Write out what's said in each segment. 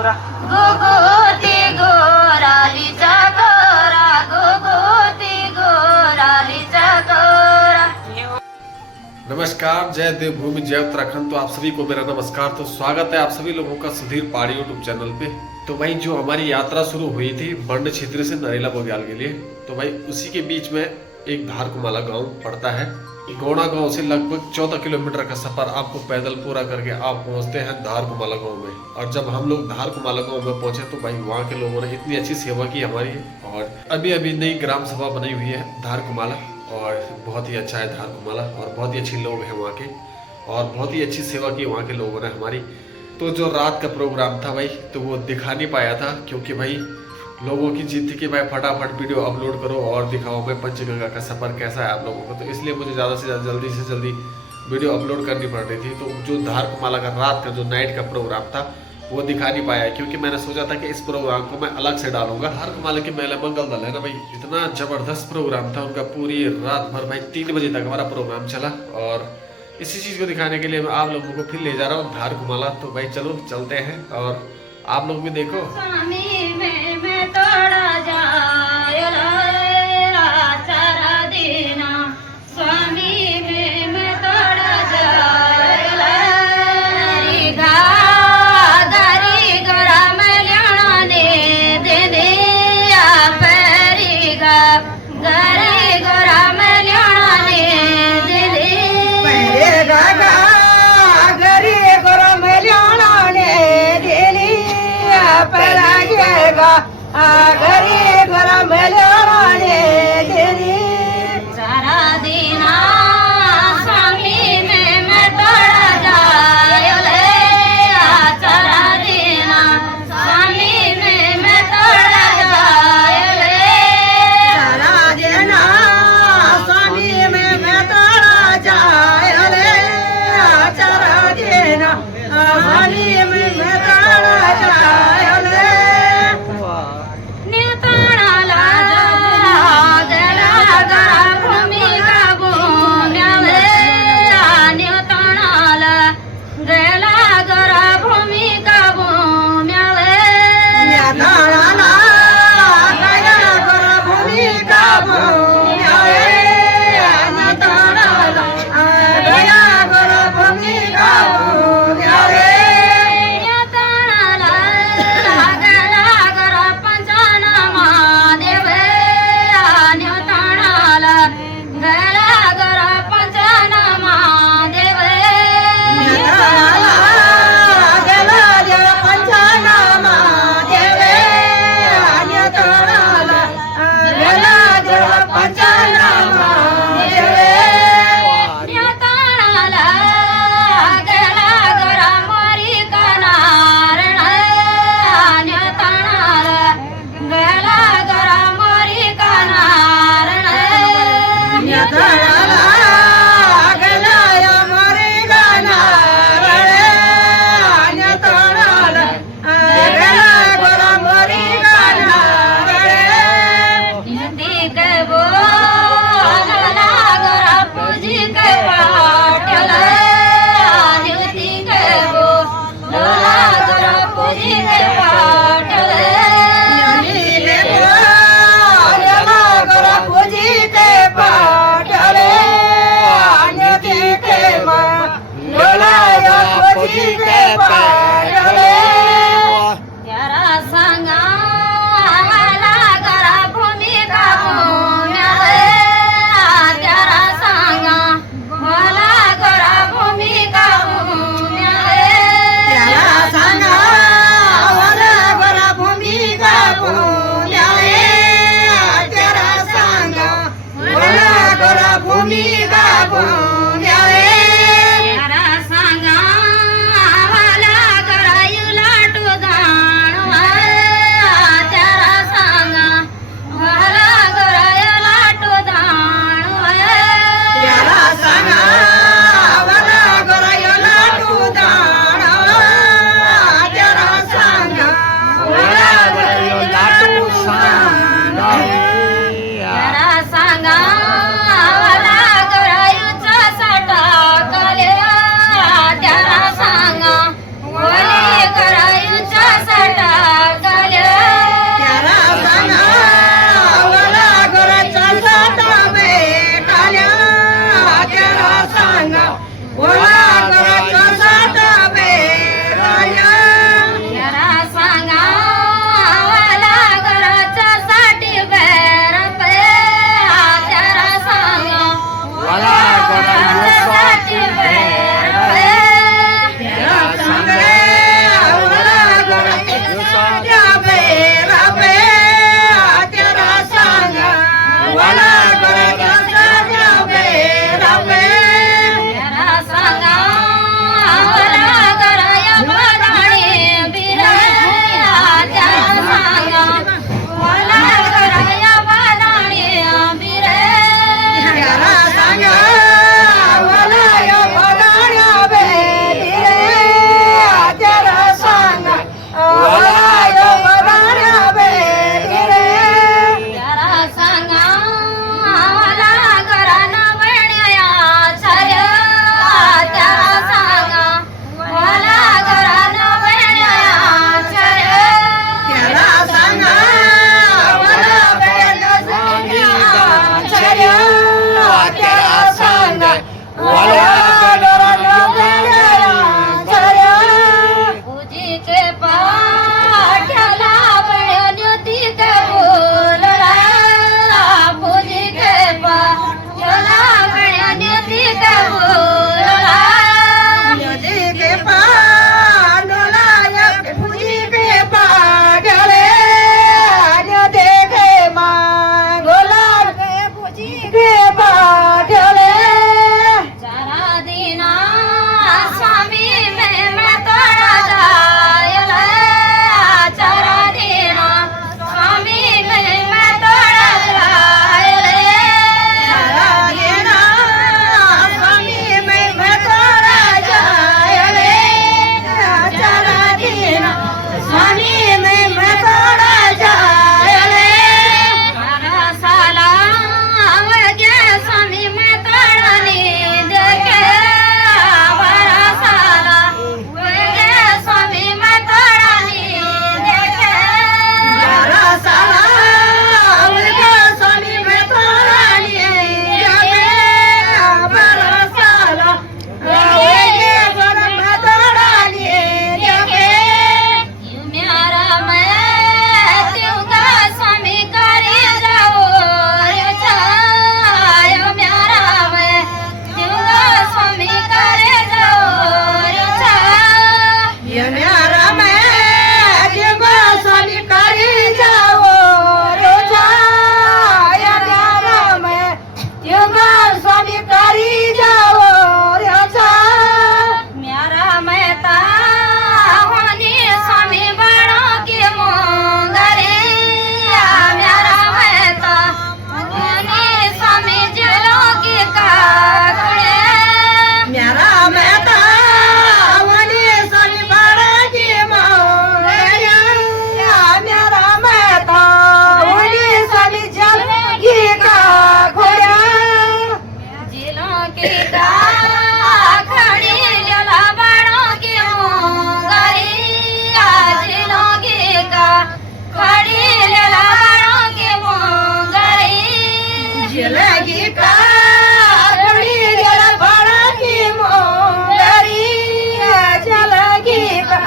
गोरा गोगोती गोरालीचा गोरा गोगोती गोरालीचा गोरा। नमस्कार, जय देवभूमि, जय उत्तराखंड। तो आप सभी को मेरा नमस्कार। तो स्वागत है आप सभी लोगों का सुधीर पहाड़ी यूट्यूब चैनल पे। तो भाई जो हमारी यात्रा शुरू हुई थी बंड क्षेत्र से नरेला बग्याल के लिए, तो भाई उसी के बीच में एक धारकुमाला गांव पड़ता है। गौड़ा गांव से लगभग 14 किलोमीटर का सफर आपको पैदल पूरा करके आप पहुंचते हैं धारकुमाला गांव में। और जब हम लोग धारकुमाला गांव में पहुंचे तो भाई वहाँ के लोगों ने इतनी अच्छी सेवा की हमारी। और अभी अभी नई ग्राम सभा बनी हुई है धारकुमाला, और बहुत ही अच्छा है धारकुमाला, और बहुत ही अच्छे लोग हैं वहाँ के, और बहुत ही अच्छी सेवा की वहाँ के लोगों ने हमारी। तो जो रात का प्रोग्राम था भाई, तो वो दिखा नहीं पाया था क्योंकि भाई लोगों की जिद थी कि भाई फटाफट वीडियो अपलोड करो और दिखाओ भाई पंचगंगा का सफ़र कैसा है आप लोगों को। तो इसलिए मुझे ज़्यादा से जल्दी वीडियो अपलोड करनी पड़ रही थी। तो जो धारकुमाला का रात का जो नाइट का प्रोग्राम था वो दिखा नहीं पाया, क्योंकि मैंने सोचा था कि इस प्रोग्राम को मैं अलग से डालूंगा। धारकुमाला के मेला मंगल दल है ना भाई, इतना जबरदस्त प्रोग्राम था उनका। पूरी रात भर भाई 3 बजे तक हमारा प्रोग्राम चला, और इसी चीज़ को दिखाने के लिए मैं आप लोगों को फिर ले जा रहा हूँ धारकुमाला। तो भाई चलो चलते हैं, और आप लोग भी देखो। स्वामी में तोड़ा जाए चारा देना, स्वामी में तोड़ा जाए गरी गोरा मल्याणा ने दे दिया परिगा, गरी गोरा मल्याणा ने दे दिया गरी गोरा मल्याणा ने दे दिया पलागेगा, गरी गोरा मल्याणा ने दे दिया चारा देना, स्वामी में तोड़ा जाए चारा देना, स्वामी में तोड़ा जाए चारा देना, स्वामी में तोड़ा जाए चारा देना, स्वामी में तोड़ा जाए निताणाला गला स्वामी मैं तोड़ा जाए बरसाला आवगे स्वामी मैं तोड़नी देखे बरसाला आवगे स्वामी मैं तोड़नी देखे बरसाला आवगे स्वामी मैं तोड़नी देखे बरसाला आवगे स्वामी मैं तोड़नी देखे म्यारा मैं त्योगा स्वामी करे जाओ रे छायो म्यारा मैं त्योगा स्वामी करे जाओ रे छा ये मेरा मैं देवा स्वामी करी जाओ रोजा ये मेरा मैं देवा स्वामी करी जाओ रोजा म्यारा मैं ता होनी स्वामी बड़ो के मोंगरे म्यारा मैं ता होनी स्वामी जलो के काकड़े मेरा मैं तावनी स्वामी बड़ा की मोरिया मेरा मैं तावनी स्वामी जल की का खोया जिलों के का खड़ी जला बड़ों के मोंगरी जिलों के का खड़ी जला बड़ों के मोंगरी जिलगी का बड़ी जल बड़ा की मोरी जिलगी का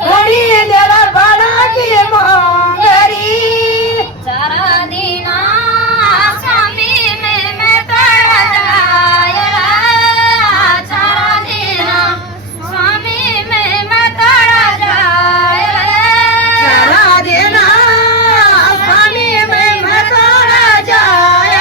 बड़ी जल बड़ा की मोरी चारा दीना स्वामी मैं तोड़ा जायला चारा दीना स्वामी मैं तोड़ा जायला चला देना स्वामी मैं तोड़ा जाए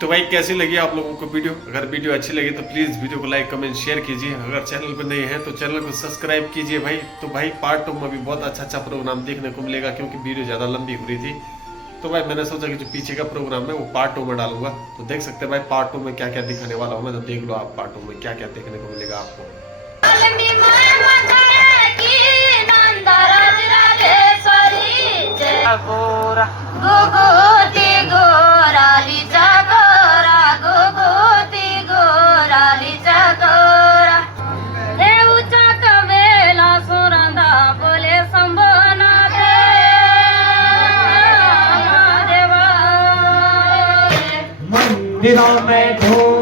तो भाई कैसी लगी आप लोगों को वीडियो? अगर वीडियो अच्छी लगी तो प्लीज वीडियो को लाइक कमेंट शेयर कीजिए। अगर चैनल पर नए हैं तो चैनल को सब्सक्राइब कीजिए भाई। तो भाई पार्ट 2 में भी बहुत अच्छा प्रोग्राम देखने को मिलेगा, क्योंकि वीडियो ज्यादा लंबी हो रही थी। तो भाई मैंने सोचा कि जो पीछे का प्रोग्राम है वो पार्ट 2 में डालूंगा। तो देख सकते हैं भाई पार्ट 2 में क्या क्या दिखाने वाला हूँ मैं। तो देख लो आप पार्ट 2 में क्या क्या देखने को मिलेगा आपको। अलमी माया की नंदराज राजेश्वरी जय गोरा गोगोती गोराली चकोरा गोगोती गोराली चकोरा देऊचा कवेला सुरंदा बोले संभोना देवा मंदिरों में ढोल